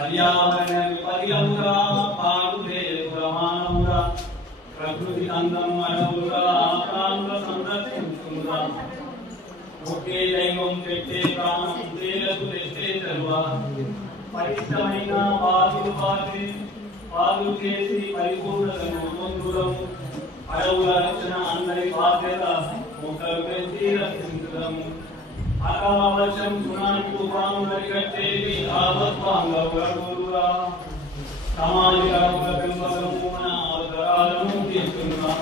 పర్యావరణ విపర్యమురా పాడులే పురమానమురా ప్రకృతి అందము అడవురా ప్రాంత సంరక్షించురా ఒకే దైవం పెట్టే ప్రాణం తేలకు తెచ్చే తరువా పరిష్టమైన పాలు చేసి పరిపూర్ణతను పొందుడం అడవుల రక్షణ అందరి బాధ్యత ఒకరు పెంచి రక్షించడము అకావర్షం సునానికి తుఫాను కట్టేది ఆపత్వాంగూరా సామాజిక పెంపకము మన అవసరాలను తీస్తున్నా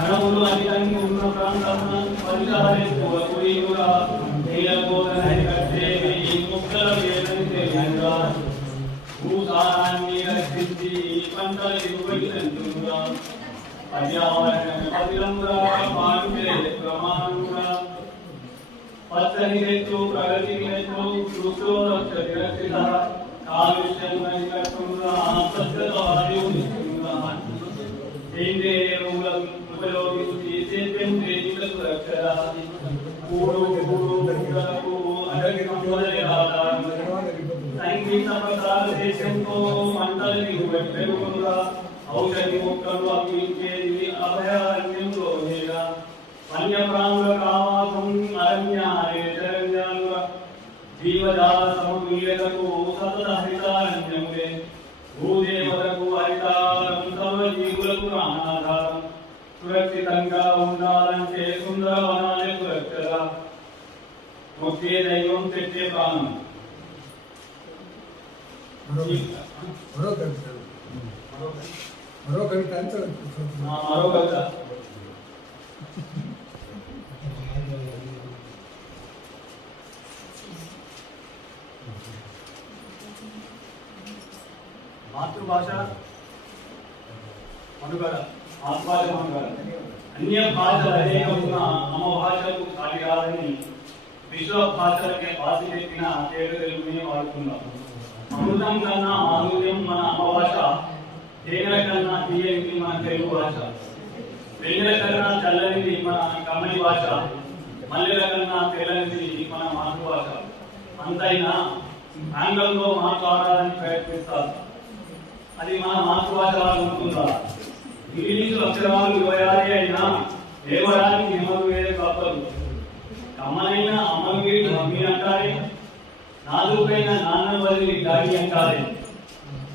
అడవులు అధికంగా ఉన్న ప్రాంతాలను పరిచారించుకురా నీలబోధనని కట్టేది ఈ మొక్కల వేదని తెలియదురా భూసారాన్ని రక్షించి పంటల దిగుబడి పెంచురా పర్యావరణ పదిలంగా పాడులే ప్రమాణంగా పచ్చని రైతు ప్రగతి రైతు కృషి కాలుష్యం కట్టుగా స్వచ్ఛత వాయువునిస్తుందా ఏంటే ఎరువులను ఉపయోగించి సేద్యం చేతులకు రక్షణ కూడు అడవి మొదలై ఆధారం సంగీత ప్రసార దేశంతో మంటల దిగుబడి పెరుగుగా ఔషధి మొక్కలు అభివృద్ధి అభయారణ్యంలో వన్యప్రాణుల కావాసం అరణ్యాలుగా జీవజాల సమూహలకు సతత హరితారణ్యములే భూదేవతకు హరితారం సర్వజీవులకు ప్రాణాధారం సురక్షితంగా ఉండాలంటే సుందరవనాలే సురక్షర ఒకే దైవం తెచ్చే ప్రాణం మరో కవిత మాతృభాష మనుగడ మాతృభాష మనుగడ అన్య భాషలు అనేకముగా అమ్మ భాషకు సాటి కాదని విశ్వ భాషలకే భాషలెత్తిన తేడు తెలుగుని వాడుతున్నాం అమృతం కన్నా మాధుర్యం మన అమ్మ భాష తేగల కన్నా తీయనిది మన తెలుగు భాష వెన్నెల కన్నా చల్లనిది మన కమ్మని భాష మల్లెల కన్నా తెల్లనిది మన మాతృభాష అంతైనా ఆంగ్లంలో మాట్లాడాలని ప్రయత్నిస్తారు అది మన మాతృభాష ఉంటుందా ఇంగ్లీషు అక్షరాలు 26 అయినా లేవడానికి నిమ్మలు వేరే తప్పదు కమ్మనైన అమ్మలు వీడి మమ్మీ అంటారే నాలుగైన నాన్న వదిలి గాడి అంటారే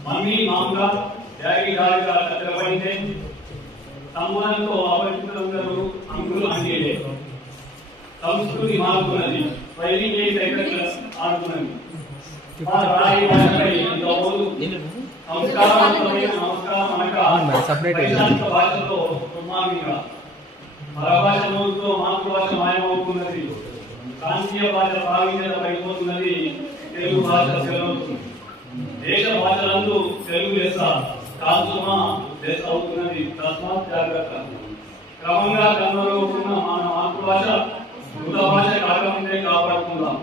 మమ్మీ మామగా డాడీ గాడిగా కట్టబడితే తమ్ములతో అపరిచితులందరూ అంకులు అంటేలే సంస్కృతి మారుతున్నది వైరింగ్ చేసి ఆడుతున్నది రాయి భాషపై సంస్కారవంతమైన నమస్కారం అనగా భాషలో రుమామిగా పరభాష మోగుతో మాతృభాష మాయమవుతున్నది ప్రాంతీయ భాష ప్రావీణ్యత పడిపోతున్నది తెలుగు భాష సెలవుతుంది దేశ భాషలందు తెలుగు లెస్స కాల్చుమా లెస్స అవుతున్నది తస్మాత్ జాగ్రత్త క్రమంగా కనుమరుగవుతున్న మన మాతృభాష మృత భాష కాకముందే కాపాడుకుందాం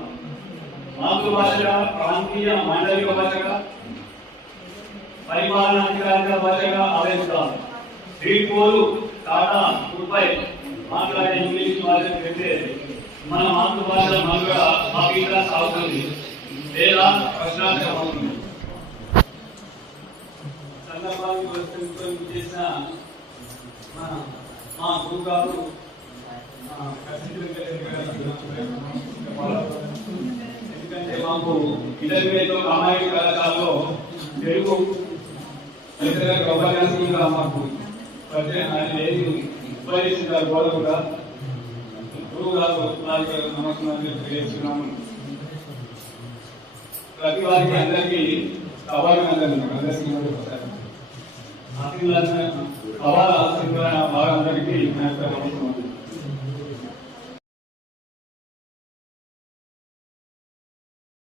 మాతృభాషగా ప్రాంతీయ మాండలిక భాషగా పరిపాలనాధికారిక భాషగా ఆవేశిస్తాం రీపోలు టాటా గుడ్బై మాట్లాడే ఇంగ్లీష్ భాష పెడితే మన మాతృభాష మనుగడ బాగా సాగుతుంది లేదా ప్రశ్నార్థకం అవుతుంది సందర్భాన్ని చేసిన మా గురువు గారు ఎందుకంటే మాకు ఇంటర్మీడియట్ కామారెడ్డి కళాశాలలో తెలుగు ఉపన్యాసంగా మాకు ఉపయోగిస్తున్నారు బోధకుగా గురువు గారు నమస్కారం తెలియజేస్తున్నాము ప్రతి వారికి అందరికీ సవాలు అందరికీ వారందరికీ నమస్కారం.